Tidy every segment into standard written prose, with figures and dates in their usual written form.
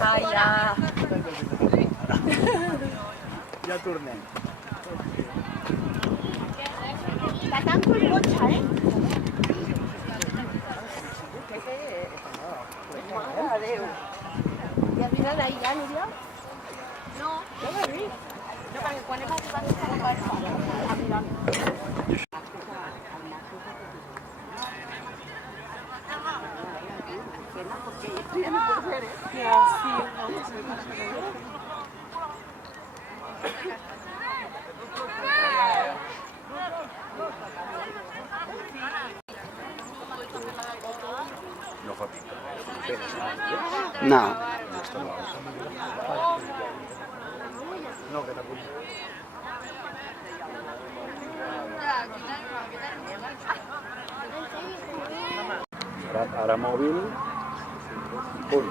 Ai, ja. Ja tornem. Està tan collonxa, eh? Mare de Déu. Ja vine d'ahir, Núria? No. Ja ho he vist. No, perquè quan hem arribat estava passada. No fa pinta. No. No, que t'apunti. Ara mòbil, punt.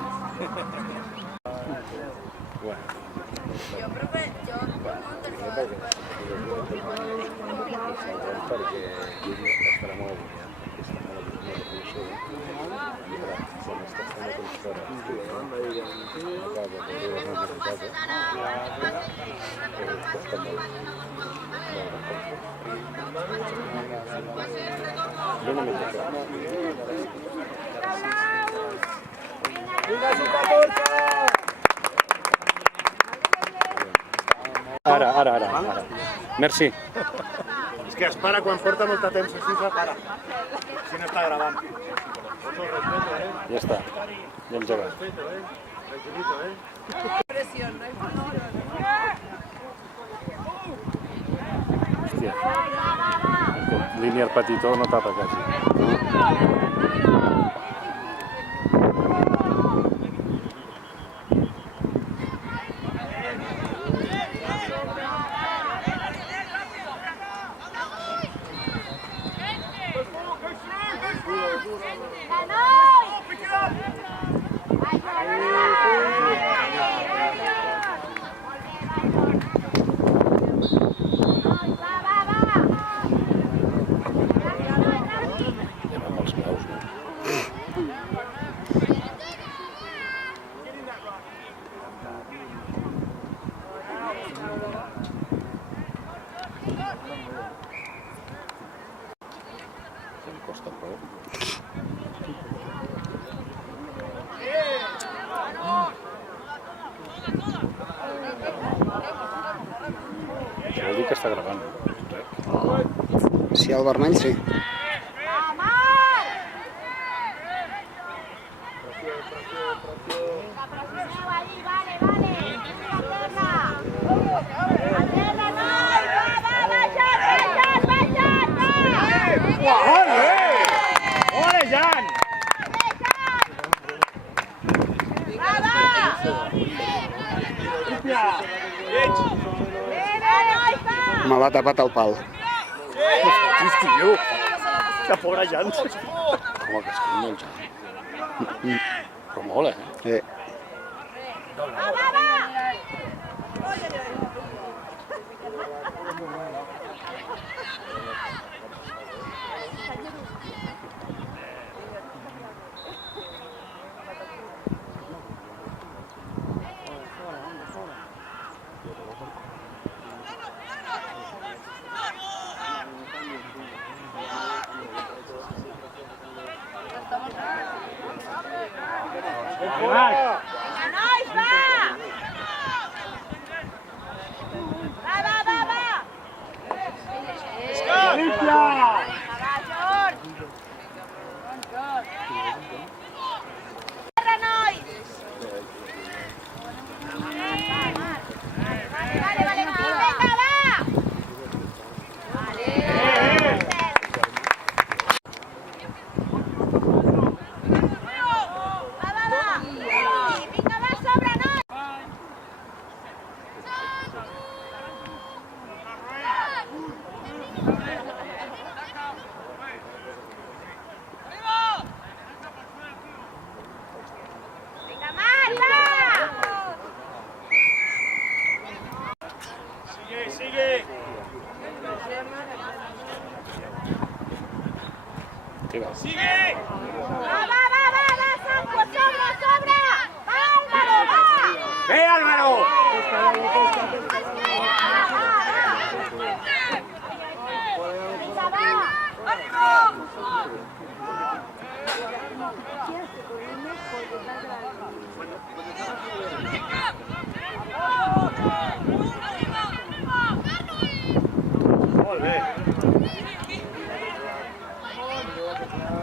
Bueno. Perquè estarà molt bé, aquesta nova definició. I clar, quan estàs fent una consultora, costa molt. Jo només això. Ara. Merci. És que es para quan porta molta temps, així se para. Si no està gravant. Ja està. Ja hem llegat. Hòstia. Aquest línier petitó no tapa quasi. Costa prou. Això vol dir que està gravant. Sí, el vermell sí. Me l'ha tapat el pal. Hòstia, que pobra Jan. Home, que és molt Jan. Però mola, eh? ¡Sigue! ¡Va, Sanco! ¡Sobra! ¡Va, Álvaro! ¡Va! ¡Ve, Álvaro!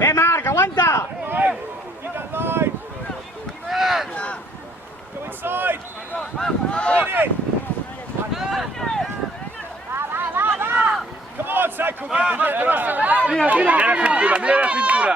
¡Ve, Marc, aguanta! Mira, mira la cintura.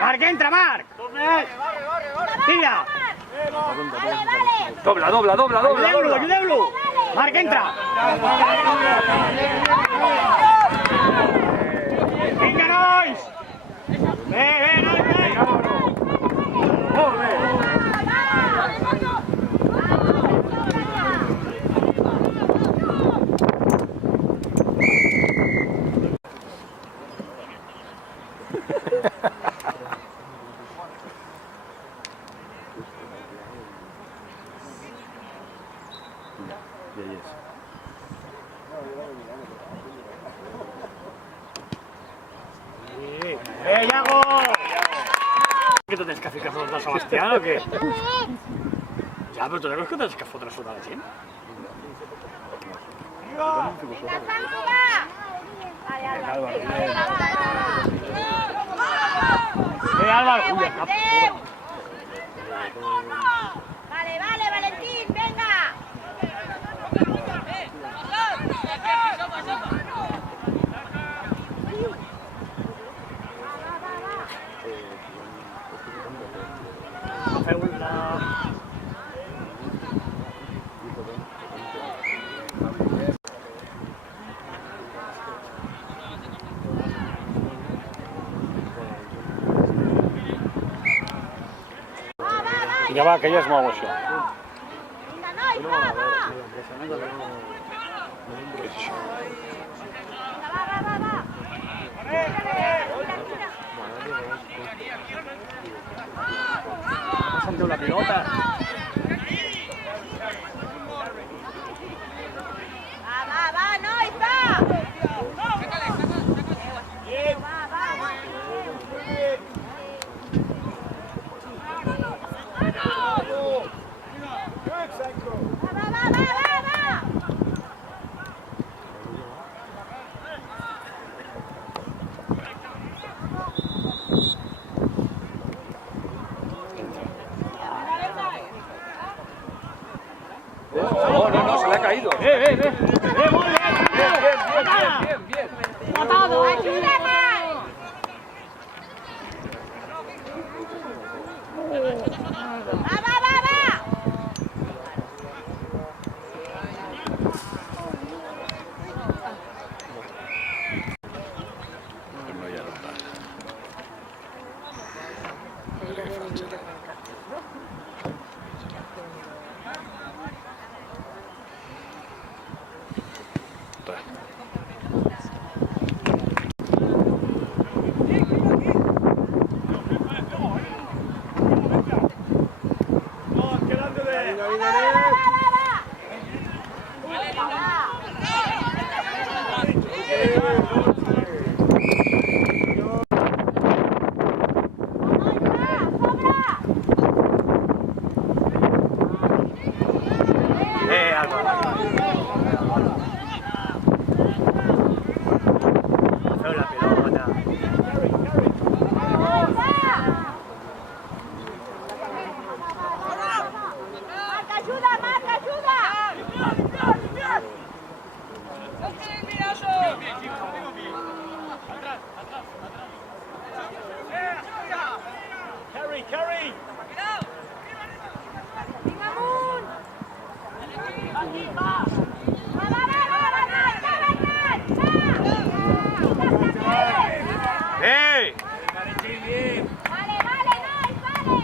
¡Marc, entra, Marc! ¡Tira! Dobla. ¡Ayudeu-lo! ¡Marc, entra! ¡Vinga, nois! ¡Ve, nois! Iago! ¿Qué te tens que ficar fotos de Sebastián o què? Ja, però tu no creus que tens que fotre sota la gent? Álvaro! Uy, acá. Vale, Valentín, venga. Vinga, va, que ja es mou això. Vinga, nois, va. Què és això? Va. Sentiu la pilota? Va, nois, va. No, se le ha caído. Bien. Matado. Ayúdame. Va. No hi ha notat. A veure què fa el xalet. Feu la pelota. Marca, ajuda, Marca, ajuda! Carry! Hey! Vale, nois, vale!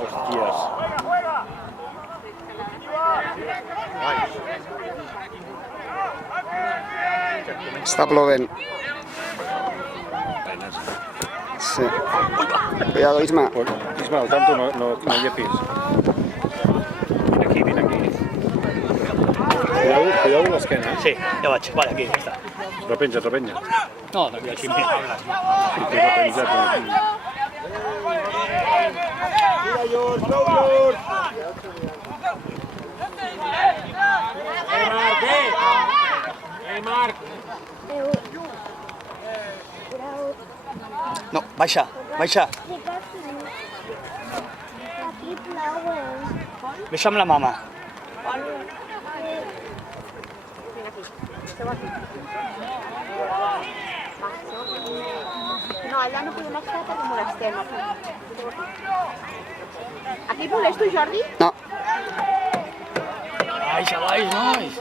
Hòsties. Està plovent. Sí. Cuidado, Isma. Isma, al tanto, no llepis. Vine aquí. Cuidado amb l'esquena. Sí, ja vaig. Vale, aquí, ja està. Repenja. No, aquí, aquí. Sí, que va penjat aquí. No, baixa. Baixa amb la mama. No, allà no podem estar perquè molestem. Aquí volés tu, Jordi? No. Baixa, nois.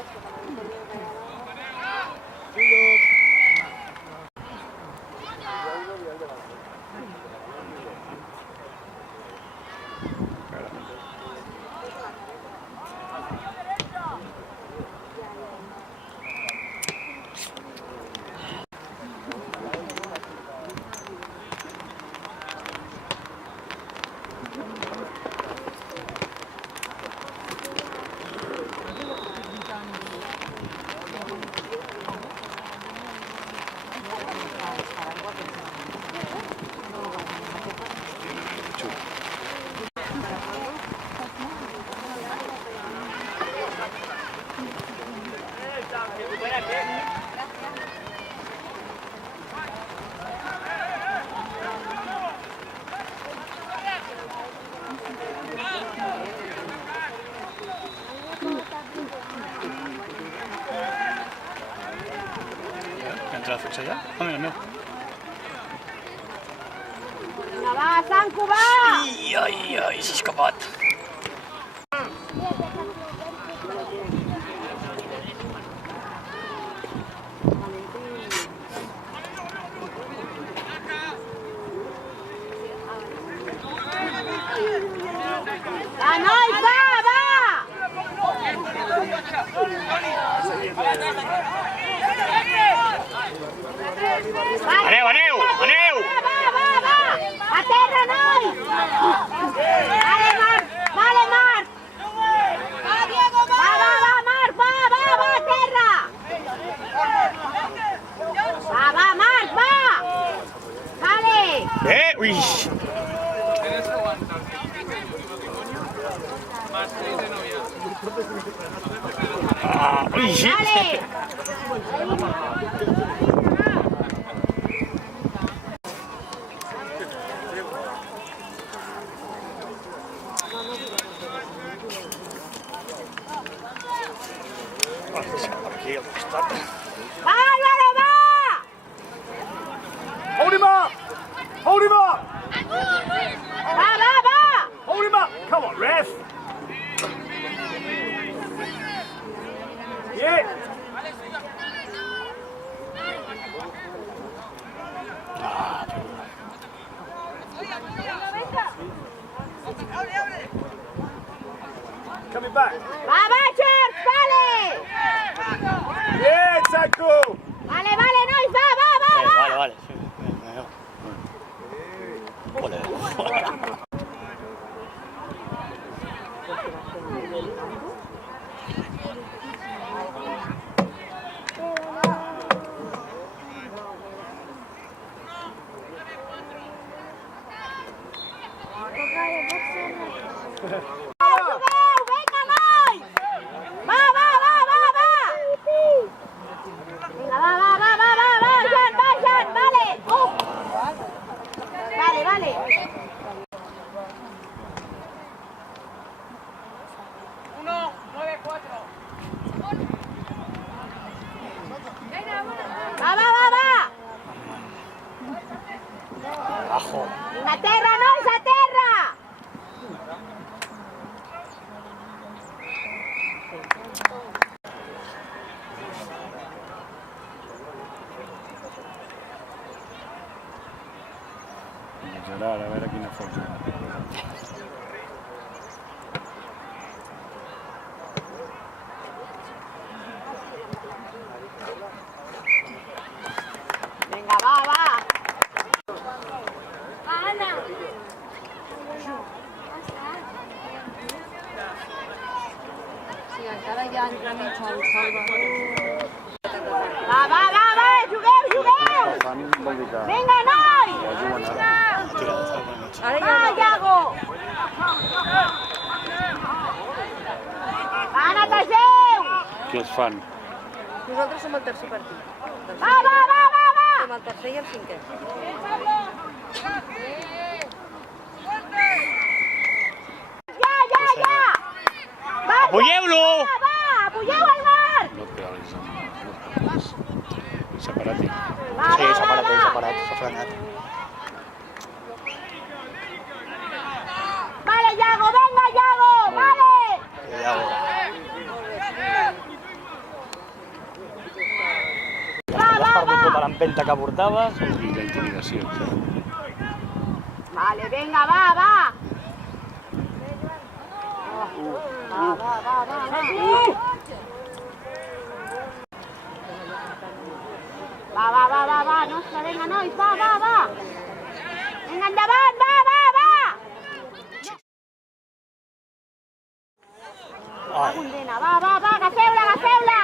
Entra la fitxa ja? Ah, mira, meu. Vinga, va, Sanco, va! Ai, s'ha escapat. Va, nois, va! Aneu! Va! A terra, nois! Vale, Marc! Va, Diego, va! Va, Marc, va, a terra! Va, Marc, va! Vale! Ui! Ui, sí! Vale! Aquí al costat. Va, Álvaro, va! Hold him up! Va! Hold him up! Come on, ref! Bien. Coming back. Va, va, Xert, vale! Bien, Saco. Vale, vale, nois, va, va, va, va! Vale, vale. Jugueu, vinga, nois! Va, va, va, va, va! Vinga, va, va, va, va, va, Jan, vale! Vale, vale. Va, va, va, va! Abajo. Vinga, a terra, nois, a terra! Gerard, a veure quina força. Vinga, va, va! Anna! Sí, encara hi ha entremig el Salvador. Va, va, va, va, jugueu, jugueu! Fan vol dir que Vinga, nois! Ara Va, Iago! Va, netegeu! què es fan? Nosaltres som el tercer partit. Va, va, va, va, va! Som el tercer i el cinquè. Ja, ja, ja! Va, Apoyeu-lo! va, va, apoyeu el Marc! No et pegalis amb... Separat-hi. Va, Sí, va, s'ha va, parat, va! s'ha parat, s'ha frenat. Vale, Iago, venga, Iago! Vale! Ja ho. Va, va, Has perdut va! tota l'empenta que portaves. I la intimidació. Vale, venga, va, va! Va, va, va, va, va! Va, va, va, va, va, nostre, vinga, nois, va, va, va! Vinga, endavant, va, va, va! Va, condena, va, va, va, agafeu-la, agafeu-la!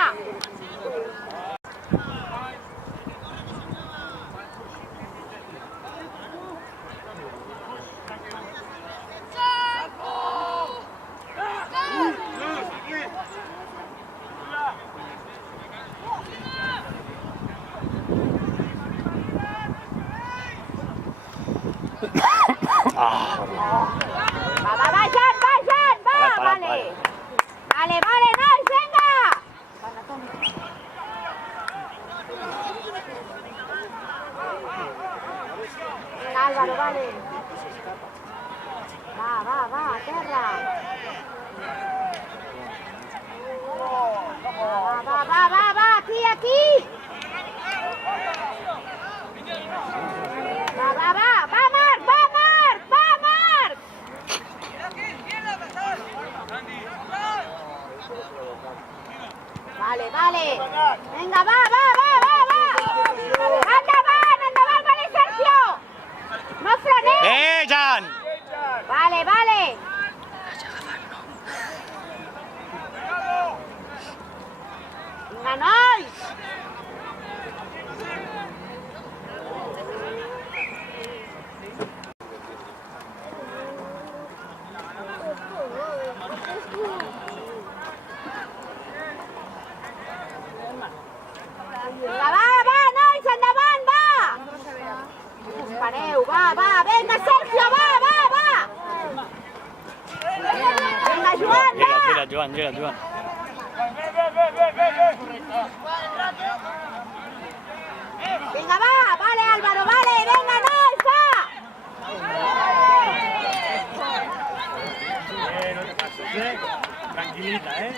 Va, Jan, va, Parat, vale! parat. Vale, vale, nois, venga! Venga, Álvaro, vale. Va, a terra. Va, aquí, aquí. Va, Marc, va, Marc, va, Marc. Vale, vale. Venga, va. Endavant, vale, Sergio. No freneu. Jan! Vale. Vinga, nois. Vinga, va, nois, endavant, va! Espereu, va, vinga, Sergio, va! Vinga, Joan, va! Llega't, Joan. Vinga, va, vale, Álvaro, vale, venga, nois, va! No te pases, Tranquilita, ¿eh?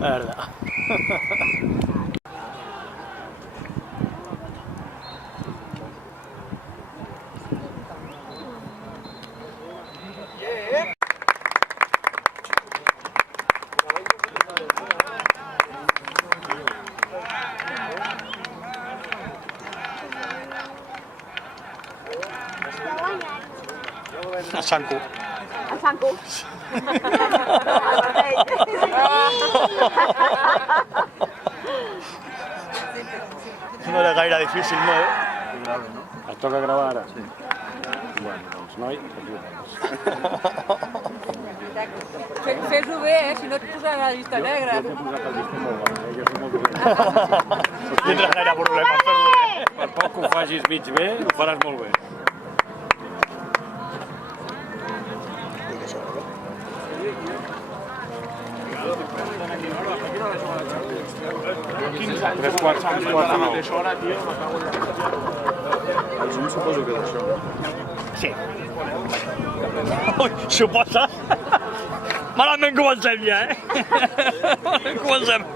La verdad. A Sanku. El Sanku. No era gaire difícil, no, eh? Et toca gravar ara? Sí. Bueno, doncs noi, Fes-ho bé, si no et posaran a la llista negra. jo t'he posat el llistó molt baix, jo soc molt dolent. Tindràs gaire problema a fer-ho bé. Per poc que ho facis mig bé, ho faràs molt bé. Tres quarts de nou. El Zoom suposo que és això. Sí. Ui, suposes? Malament comencem ja, eh? Comencem.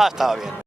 Ah, estaba bien.